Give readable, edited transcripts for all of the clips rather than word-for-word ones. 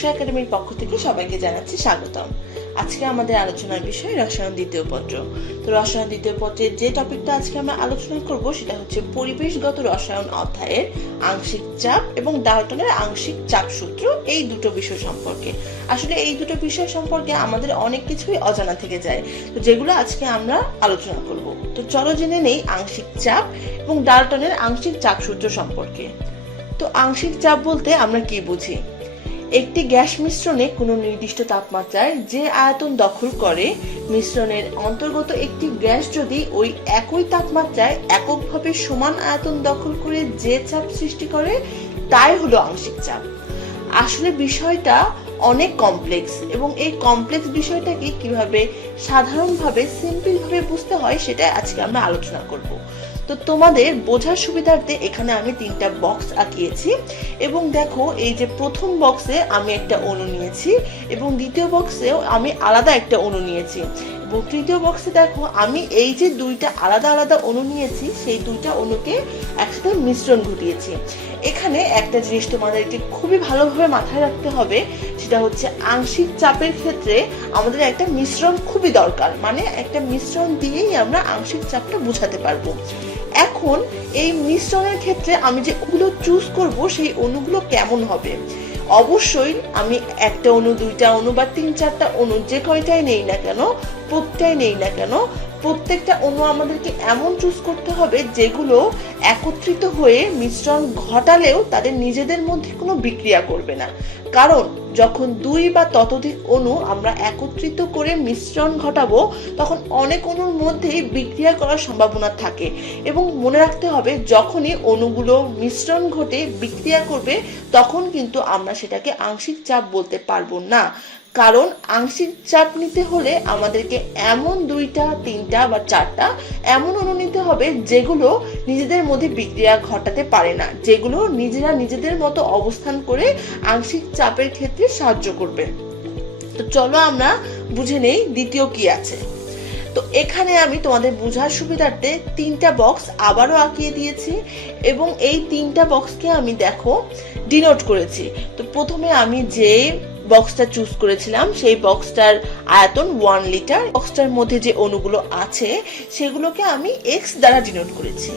উষা একাডেমির পক্ষ থেকে সবাইকে জানাচ্ছি স্বাগতম। আজকে আমাদের আলোচনার বিষয় রসায়ন দ্বিতীয় পত্র। তো রসায়ন দ্বিতীয় পত্রের যে টপিকটা আজকে আমরা আলোচনা করব সেটা হচ্ছে পরিবেশগত রসায়ন অধ্যায়ের আংশিক চাপ এবং ডাল্টনের আংশিক চাপ সূত্র, এই দুটো বিষয় সম্পর্কে। আসলে এই দুটো বিষয় সম্পর্কে আমাদের অনেক কিছুই অজানা থেকে যায়, তো যেগুলো আজকে আমরা আলোচনা করব। তো চলো জেনে নেই আংশিক চাপ এবং ডাল্টনের আংশিক চাপ সূত্র সম্পর্কে। তো আংশিক চাপ বলতে আমরা কি বুঝি? একটি গ্যাস মিশ্রণে কোনো নির্দিষ্ট তাপমাত্রায় যে আয়তন দখল করে, মিশ্রণের অন্তর্গত একটি গ্যাস যদি ওই একই তাপমাত্রায় এককভাবে সমান আয়তন দখল করে যে চাপ সৃষ্টি করে, তাই হলো আংশিক চাপ। আসলে বিষয়টা অনেক কমপ্লেক্স, এবং এই কমপ্লেক্স বিষয়টাকে কিভাবে সাধারণভাবে সিম্পলভাবে বুঝতে হয় সেটা আজকে আমরা আলোচনা করব। তো তোমাদের বোঝার সুবিধার্থে এখানে আমি 3টা বক্স আঁকিয়েছি, এবং দেখো এই যে প্রথম বক্সে আমি একটা অণু নিয়েছি এবং দ্বিতীয় বক্সেও আমি আলাদা একটা অণু নিয়েছি, এবং তৃতীয় বক্সে দেখো আমি এই যে 2টা আলাদা আলাদা অণু নিয়েছি সেই 2টা অণুকে একসাথে মিশ্রণ ঘটিয়েছি। এখানে একটা জিনিস তোমাদেরকে খুবই ভালোভাবে মাথায় রাখতে হবে, সেটা হচ্ছে আংশিক চাপের ক্ষেত্রে আমাদের একটা মিশ্রণ খুবই দরকার, মানে একটা মিশ্রণ দিয়েই আমরা আংশিক চাপটা বোঝাতে পারবো। এখন এই মিশ্রণের ক্ষেত্রে আমি যে অণুগুলো চুজ করব সেই অণুগুলো কেমন হবে? অবশ্যই আমি একটা অণু, 2টা অণু বা 3-4টা অণু যে কয়টাই নেই না কেন, প্রত্যেকটা অণু আমাদেরকে এমন চুজ করতে হবে যেগুলো একত্রিত হয়ে মিশ্রণ ঘটালেও তাদের নিজেদের মধ্যে কোনো বিক্রিয়া করবে না। কারণ যখন 2 বা ততোধিক অণু আমরা একত্রিত করে মিশ্রণ ঘটাবো, তখন অনেক অণুর মধ্যেই বিক্রিয়া করার সম্ভাবনা থাকে, এবং মনে রাখতে হবে যখনই অণুগুলো মিশ্রণ ঘটে বিক্রিয়া করবে তখন কিন্তু আমরা সেটাকে আংশিক চাপ বলতে পারবো না। কারণ আংশিক চাপ নিতে হলে আমাদেরকে এমন 2টা, 3টা বা 4টা এমন অণু নিতে হবে যেগুলো নিজেদের মধ্যে বিক্রিয়া ঘটাতে পারে না, যেগুলো নিজেরা নিজেদের মতো অবস্থান করে আংশিক চাপের ক্ষেত্রে সাহায্য করবে। তো চলো আমরা বুঝে নেই দ্বিতীয় কি আছে। তো এখানে আমি তোমাদের বোঝার সুবিধার্থে 3টা বক্স আবারও আঁকিয়ে দিয়েছি, এবং এই 3টা বক্সকে আমি দেখো ডিনোট করেছি। তো প্রথমে আমি যে বক্সটা চুজ করেছিলাম সেই বক্সটার আয়তন 1 লিটার, বক্সটার মধ্যে যে অণুগুলো আছে সেগুলোকে আমি x দ্বারা ডিনোট করেছি,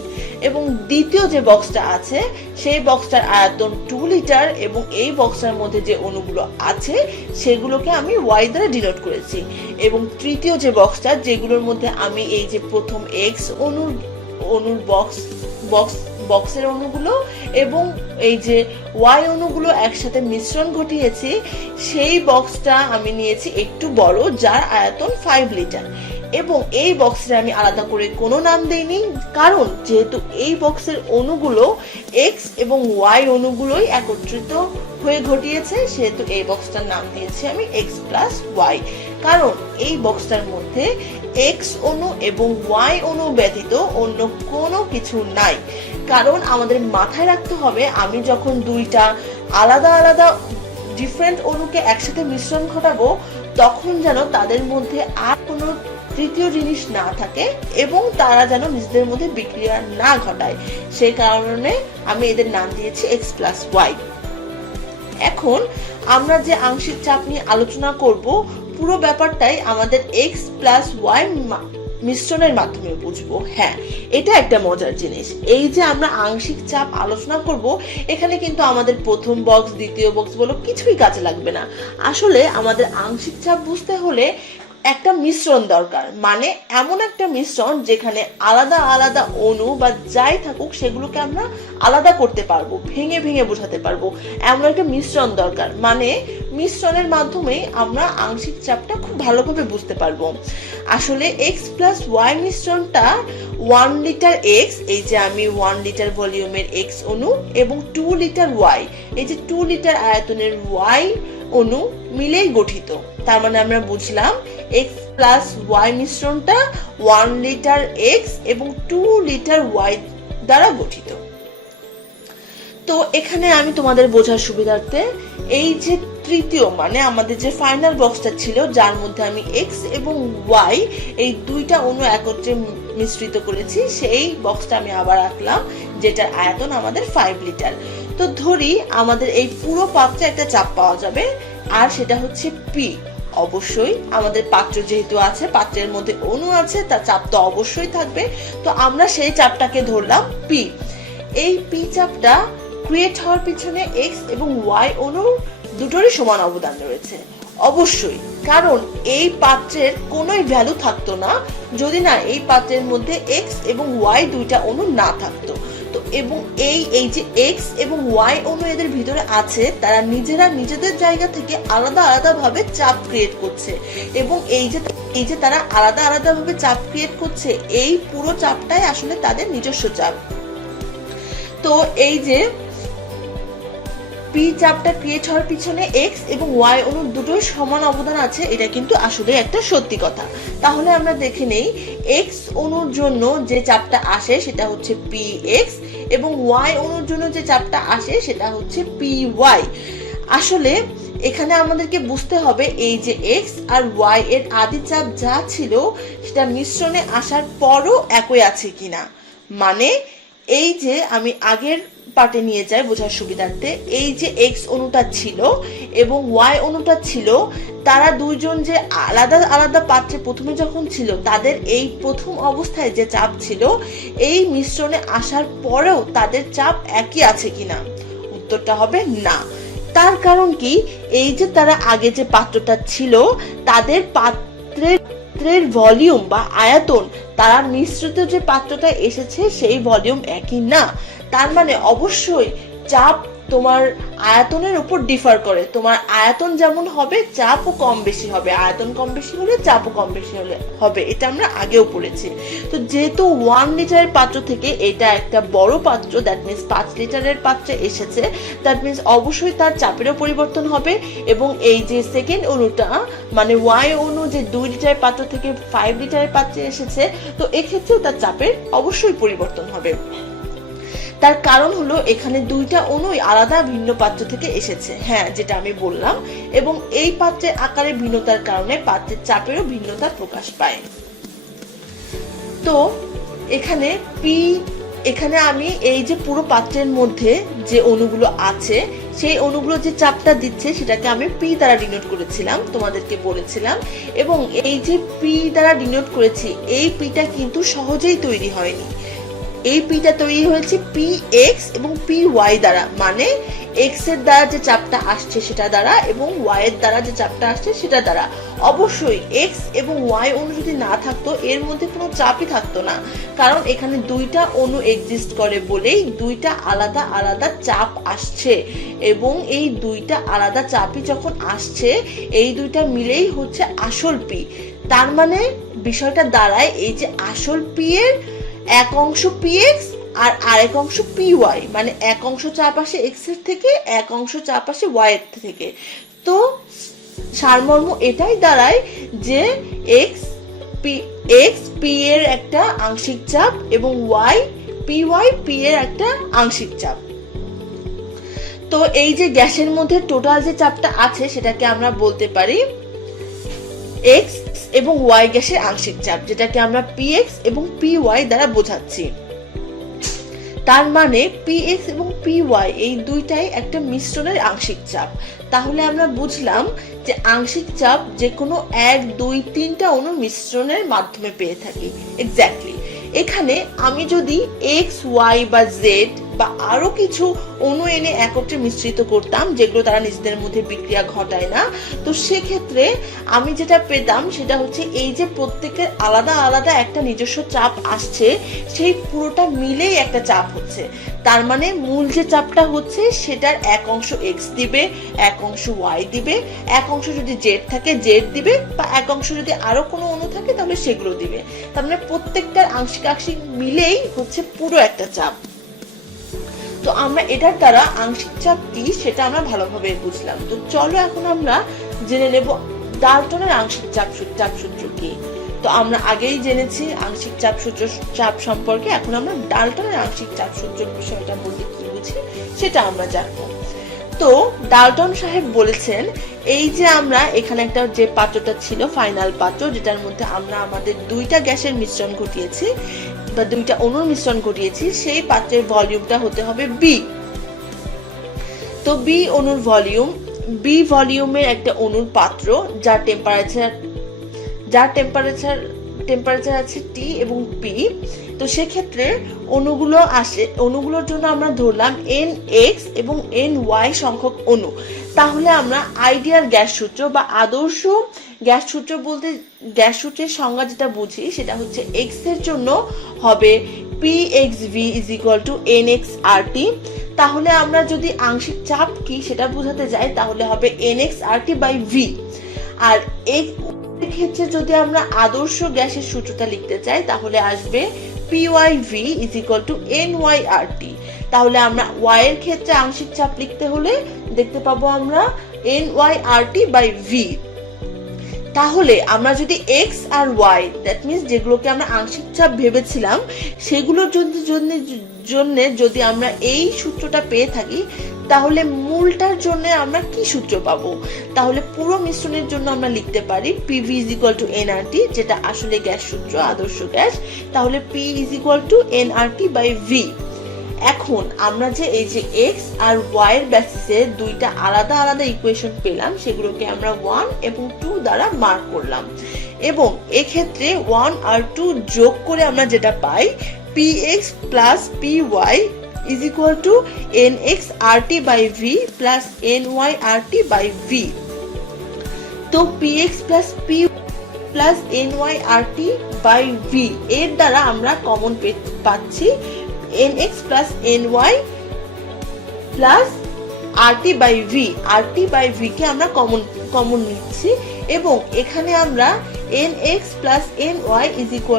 এবং দ্বিতীয় যে বক্সটা আছে সেই বক্সটার আয়তন 2 লিটার, এবং এই বক্সটার মধ্যে যে অণুগুলো আছে সেগুলোকে আমি y দ্বারা ডিনোট করেছি, এবং তৃতীয় যে বক্সটা, যেগুলোর মধ্যে আমি এই যে প্রথম x অণুর বক্সের অণুগুলো এবং এই যে y অণুগুলো একসাথে মিশ্রণ ঘটিয়েছি, সেই বক্সটা আমি নিয়েছি একটু বড়, যার আয়তন 5 লিটার। এবং এই বক্সে আমি আলাদা করে কোনো নাম দেইনি, কারণ যেহেতু এই বক্সের অণুগুলো x এবং y অণুগুলোই একত্রিত হয়ে ঘটিয়েছে, সেহেতু এই বক্সটার নাম দিয়েছি আমি x+y। কারণ এই বক্সটার মধ্যে x অণু এবং y অণু ব্যতীত অন্য কোনো কিছু নাই। কারণ আমাদের মাথায় রাখতে হবে, আমি যখন 2টা আলাদা আলাদা ডিফারেন্ট অণুকে একসাথে মিশ্রণ ঘটাবো তখন যেন তাদের মধ্যে আর কোনো তৃতীয় জিনিস না থাকে এবং তারা যেন নিজেদের মধ্যে বিক্রিয়া না ঘটায়, সেই কারণে আমি এদের নাম দিয়েছি x+y। এখন আমরা যে আংশিক চাপ নিয়ে আলোচনা করব, পুরো ব্যাপারটাই আমাদের x+y মিশ্রণের মাধ্যমে বুঝবো। হ্যাঁ, এটা একটা মজার জিনিস। এই যে আমরা আংশিক চাপ আলোচনা করব, এখানে কিন্তু আমাদের প্রথম বক্স, দ্বিতীয় বক্স বলো কিছুই কাজে লাগবে না। আসলে আমাদের আংশিক চাপ বুঝতে হলে একটা মিশ্রণ দরকার, মানে এমন একটা মিশ্রণ যেখানে আলাদা আলাদা অণু বা যাই থাকুক সেগুলোকে আমরা আলাদা করতে পারবো, ভেঙে ভেঙে বোঝাতে পারবো, এমন একটা মিশ্রণ দরকার। মানে মিশ্রণের মাধ্যমে আমরা আংশিক চাপটা খুব ভালোভাবে বুঝতে পারবো। আসলে x+y মিশ্রণটা 1 লিটার x, এই যে আমি 1 লিটার ভলিউমের x অণু, এবং 2 লিটার y, এই যে 2 লিটার আয়তনের y অণু মিলেই গঠিত। তার মানে আমরা বুঝলাম x+y মিশ্রণটা 1 লিটার x এবং 2 লিটার y দ্বারা গঠিত। তো এখানে আমি তোমাদের বোঝার সুবিধার্থে এই যে তৃতীয়, মানে আমাদের যে ফাইনাল বক্সটা ছিল যার মধ্যে আমি x এবং y এই 2টা অণু একত্রে মিশ্রিত করেছি, সেই বক্সটা আমি আবার আঁকলাম, যেটার আয়তন আমাদের 5 লিটার। তো ধরি আমাদের এই পুরো পাত্রে একটা চাপ পাওয়া যাবে আর সেটা হচ্ছে পি। অবশ্যই আমাদের পাত্র যেহেতু আছে, পাত্রের মধ্যে অণু আছে, তার চাপ তো অবশ্যই থাকবে। তো আমরা সেই চাপটাকে ধরলাম পি। এই পি চাপটা ক্রিয়েট হওয়ার পিছনে এক্স এবং ওয়াই অণু দুটোরই সমান অবদান রয়েছে অবশ্যই, কারণ এই পাত্রের কোনোই ভ্যালু থাকতো না যদি না এই পাত্রের মধ্যে এক্স এবং ওয়াই দুইটা অণু না থাকতো। তো এবং এই যে এক্স এবং ওয়াই অণু এদের ভিতরে আছে, তারা নিজেরা নিজেদের জায়গা থেকে আলাদা আলাদা ভাবে চাপ ক্রিয়েট করছে, এবং এই যে তারা আলাদা আলাদা ভাবে চাপ ক্রিয়েট করছে, এই পুরো চাপটাই আসলে তাদের নিজস্ব চাপ। তো এই যে পি চাপটা ক্রিয়েট হওয়ার পিছনে এক্স এবং ওয়াই অণু দুটোর সমান অবদান আছে, এটা কিন্তু আসলে একটা সত্যি কথা। তাহলে আমরা দেখে নেই, এক্স অণুর জন্য যে চাপটা আসে সেটা হচ্ছে পি এক্স, এবং ওয়াই অণুর জন্য যে চাপটা আসে সেটা হচ্ছে পি ওয়াই। আসলে এখানে আমাদেরকে বুঝতে হবে এই যে এক্স আর ওয়াই এর আদি চাপ যা ছিল সেটা মিশ্রণে আসার পরও একই আছে কিনা। মানে এই যে আমি আগের পার্টে নিয়ে যাই বোঝার সুবিধার্থে, এই যে এক্স অণুটা ছিল এবং ওয়াই অণুটা ছিল, তারা দুইজন যে আলাদা আলাদা পাত্রে প্রথমে যখন ছিল, তাদের এই প্রথম অবস্থায় যে চাপ ছিল, এই মিশ্রণে আসার পরেও তাদের চাপ একই আছে কিনা, উত্তরটা হবে না। তার কারণ কি, এই যে তারা আগে যে পাত্রটা ছিল, তাদের পাত্রের ভলিউম বা আয়তন তারা মিশ্রিত যে পাত্রটা এসেছে সেই ভলিউম একই না। তার মানে অবশ্যই চাপ তোমার আয়তনের উপর ডিফার করে। তোমার আয়তন যেমন হবে, চাপও কম বেশি হবে, আয়তন কম বেশি হলে চাপও কম বেশি হবে, এটা আমরা আগেও পড়েছি। তো যেহেতু 1 লিটারের পাত্র থেকে এটা একটা বড় পাত্র, দ্যাট মিনস 5 লিটারের পাত্রে এসেছে, দ্যাট মিনস অবশ্যই তার চাপেরও পরিবর্তন হবে। এবং এই যে সেকেন্ড অণুটা মানে ওয়াই অণু যে 2 লিটারের পাত্র থেকে 5 লিটারের পাত্রে এসেছে, তো এক্ষেত্রেও তার চাপের অবশ্যই পরিবর্তন হবে। তার কারণ হলো এখানে দুইটা অণুই আলাদা ভিন্ন পাত্র থেকে এসেছে, হ্যাঁ যেটা আমি বললাম, এবং এই পাত্রের আকারে ভিন্নতার কারণে পাত্রের চাপেরও ভিন্নতা প্রকাশ পায়। তো এখানে আমি এই যে পুরো পাত্রের মধ্যে যে অণুগুলো আছে, সেই অণুগুলো যে চাপটা দিচ্ছে সেটাকে আমি পি দ্বারা ডিনোট করেছিলাম, তোমাদেরকে বলেছিলাম। এবং এই যে পি দ্বারা ডিনোট করেছি, এই পিটা কিন্তু সহজেই তৈরি হয়নি। এই পিটা তৈরি হয়েছে পি এক্স এবং পি ওয়াই দ্বারা, মানে এক্স এর দ্বারা যে চাপটা আসছে সেটা দ্বারা এবং ওয়াই এর দ্বারা যে চাপটা আসছে সেটা দ্বারা। অবশ্যই এক্স এবং ওয়াই অণু যদি না থাকতো, এর মধ্যে কোনো চাপই থাকতো না, কারণ এখানে দুইটা অণু এক্সিস্ট করে বলেই দুইটা আলাদা আলাদা চাপ আসছে, এবং এই দুইটা আলাদা চাপই যখন আসছে, এই দুইটা মিলেই হচ্ছে আসল পি। তার মানে বিষয়টা দাঁড়ায় এই যে আসল পি এর এক অংশ পি এক্স আর আরেক অংশ পি ওয়াই, মানে এক অংশ চাপ আসে এক্স এর থেকে, এক অংশ চাপ আসে ওয়াই এর থেকে। তো সারমর্ম এটাই দাঁড়ায় যে এক্স পি এর একটা আংশিক চাপ এবং ওয়াই পি এর একটা আংশিক চাপ। তো এই যে গ্যাসের মধ্যে টোটাল যে চাপটা আছে সেটাকে আমরা বলতে পারি এক্স এবং ওয়াই গ্যাসের আংশিক চাপ, যেটাকে আমরা পি এক্স এবং পি ওয়াই দ্বারা বোঝাচ্ছি। তার মানে পি এক্স এবং পি ওয়াই এই দুইটাই একটা মিশ্রণের আংশিক চাপ। তাহলে আমরা বুঝলাম যে আংশিক চাপ যে কোনো 1, 2, 3টা অণুর মিশ্রণের মাধ্যমে পেয়ে থাকি। এক্স্যাক্টলি এখানে আমি যদি এক্স ওয়াই বা জেড বা আরো কিছু অণু এনে একত্রে মিশ্রিত করতাম, যেগুলো তারা নিজেদের মধ্যে বিক্রিয়া ঘটায় না, তো সেক্ষেত্রে আমি যেটা পেতাম সেটা হচ্ছে এই যে প্রত্যেকের আলাদা আলাদা একটা নিজস্ব চাপ আসছে, সেই পুরোটা মিলেই একটা চাপ হচ্ছে। তার মানে মূল যে চাপটা হচ্ছে সেটার এক অংশ এক্স দিবে, এক অংশ ওয়াই দিবে, এক অংশ যদি জেড থাকে জেড দিবে, বা এক অংশ যদি আরো কোনো অণু থাকে তাহলে সেগুলো দিবে। তার মানে প্রত্যেকটার আংশিক আংশিক মিলেই হচ্ছে পুরো একটা চাপ। তো আমরা এটার দ্বারা আংশিক চাপ কি সেটা আমরা ভালোভাবে বুঝলাম। তো চলো এখন আমরা জেনে নেব ডাল্টনের আংশিক চাপ সূত্র কি। তো আমরা আগেই জেনেছি আংশিক চাপ সম্পর্কে, এখন আমরা ডাল্টনের আংশিক চাপ সূত্রের বিষয়টা বলতে কি বুঝি সেটা আমরা জানবো। তো ডাল্টন সাহেব বলেছেন, এই যে আমরা এখানে একটা যে পাত্রটা ছিল ফাইনাল পাত্র, যেটার মধ্যে আমরা আমাদের দুইটা গ্যাসের মিশ্রণ ঘটিয়েছি বা দুইটা অণুর মিশ্রণ ঘটিয়েছি, সেই পাত্রের ভলিউমটা হতে হবে বি। তো বি অণুর ভলিউম বি ভলিউমের একটা অণুর পাত্র যার টেম্পারেচার আছে টি এবং পি। তো সেক্ষেত্রে অণুগুলোর জন্য আমরা ধরলাম NX এবং NY সংখ্যক অণু। তাহলে আমরা আইডিয়াল গ্যাস সূত্র বা আদর্শ গ্যাস সূত্র বলতে গ্যাস সূত্রের সংজ্ঞা যেটা বুঝি সেটা হচ্ছে X এর জন্য হবে PXV = NXRT। তাহলে আমরা যদি আংশিক চাপ কি সেটা বোঝাতে যাই তাহলে হবে NXRT/V। আর এই ক্ষেত্রে যদি আমরা আদর্শ গ্যাসের সূত্রটা লিখতে চাই তাহলে আসবে PYV = NYRT। তাহলে আমরা Y এর ক্ষেত্রে আংশিক চাপ লিখতে হলে দেখতে পাবো আমরা NYRT/V। তাহলে আমরা যদি X আর Y দ্যাট মিন্স যেগুলোকে আমরা আংশিক চাপ ভেবেছিলাম সেগুলোর জন্য যদি আমরা এই সূত্রটা পেয়ে থাকি তাহলে মূলটার জন্য আমরা কি সূত্র পাবো? তাহলে পুরো মিশ্রণের জন্য আমরা লিখতে পারি PV = nRT, যেটা আসলে গ্যাস সূত্র, আদর্শ গ্যাস। তাহলে P = nRT/V। এখন আমরা যে এই যে X আর Y এর বেসিসে দুইটা আলাদা আলাদা ইকুয়েশন পেলাম সেগুলোকে আমরা 1 এবং 2 দ্বারা মার্ক করলাম এবং এক্ষেত্রে 1 আর 2 যোগ করে আমরা যেটা পাই PX + PY = NXRT/V + NYRT/V। তো PX + PY + NYRT/V এর দ্বারা আমরা কমন পাচ্ছি NX + NY + RT/V। RT/V কে আমরা কমন নিচ্ছি এবং এখানে আমরা NX + NY =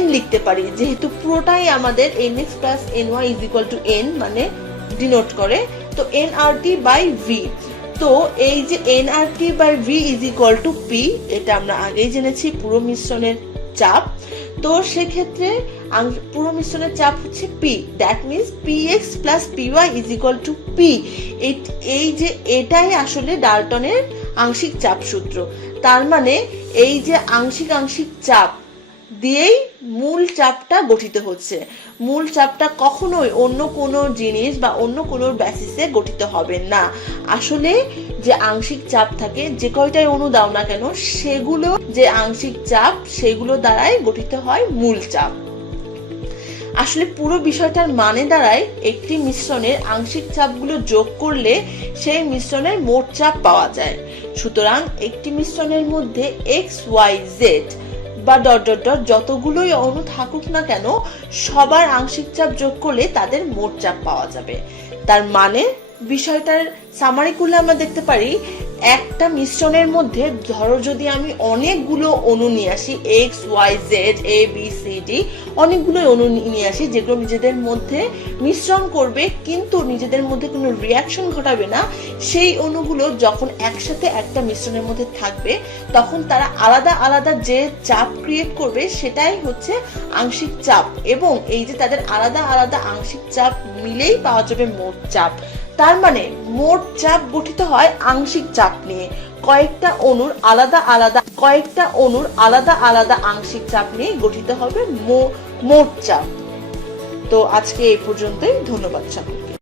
N লিখতে পারি, যেহেতু পুরোটাই আমাদের NX + NY = N মানে ডিনোট করে। তো NRT/V। তো এই যে NRT/V = P, এটা আমরা আগেই জেনেছি পুরো মিশ্রণের চাপ। তো সেক্ষেত্রে পুরো মিশ্রণের চাপ হচ্ছে P, that means PX + PY = P। এই যে এটাই আসলে ডাল্টনের আংশিক চাপ সূত্র। তার মানে এই যে আংশিক চাপ দিয়েই মূল চাপটা গঠিত হচ্ছে। মূল চাপটা কখনোই অন্য কোনো জিনিস বা অন্য কোনো বেসিসে গঠিত হবে না। আসলে যে আংশিক চাপ থাকে, যে কয়টাই অণু দাও না কেন, সেগুলো যে আংশিক চাপ সেগুলো দ্বারাই গঠিত হয় মূল চাপ। আসলে পুরো বিষয়টার মানে দাঁড়ায় একটি মিশ্রণের আংশিক চাপগুলো যোগ করলে সেই মিশ্রণের মোট চাপ পাওয়া যায়। সুতরাং একটি মিশ্রণের মধ্যে XYZ বা ... যতগুলোই অণু থাকুক না কেন সবার আংশিক চাপ যোগ করলে তাদের মোট চাপ পাওয়া যাবে। তার মানে বিষয়টার সামারি করলে আমরা দেখতে পারি একটা মিশ্রণের মধ্যে ধরো যদি আমি অনেকগুলো অণু নিয়ে আসি XYZ ABCD, অনেকগুলো অণু নিয়ে আসি যেগুলো নিজেদের মধ্যে মিশ্রণ করবে কিন্তু নিজেদের মধ্যে কোনো রিয়াকশন ঘটাবে না, সেই অণুগুলো যখন একসাথে একটা মিশ্রণের মধ্যে থাকবে তখন তারা আলাদা আলাদা যে চাপ ক্রিয়েট করবে সেটাই হচ্ছে আংশিক চাপ এবং এই যে তাদের আলাদা আলাদা আংশিক চাপ মিলেই পাওয়া যাবে মোট চাপ। তার মানে মোট চাপ গঠিত হয় আংশিক চাপ নিয়ে, কয়েকটা অণুর আলাদা আলাদা আংশিক চাপ নিয়ে গঠিত হবে মোট চাপ। তো আজকে এই পর্যন্তই, ধন্যবাদ সকলকে।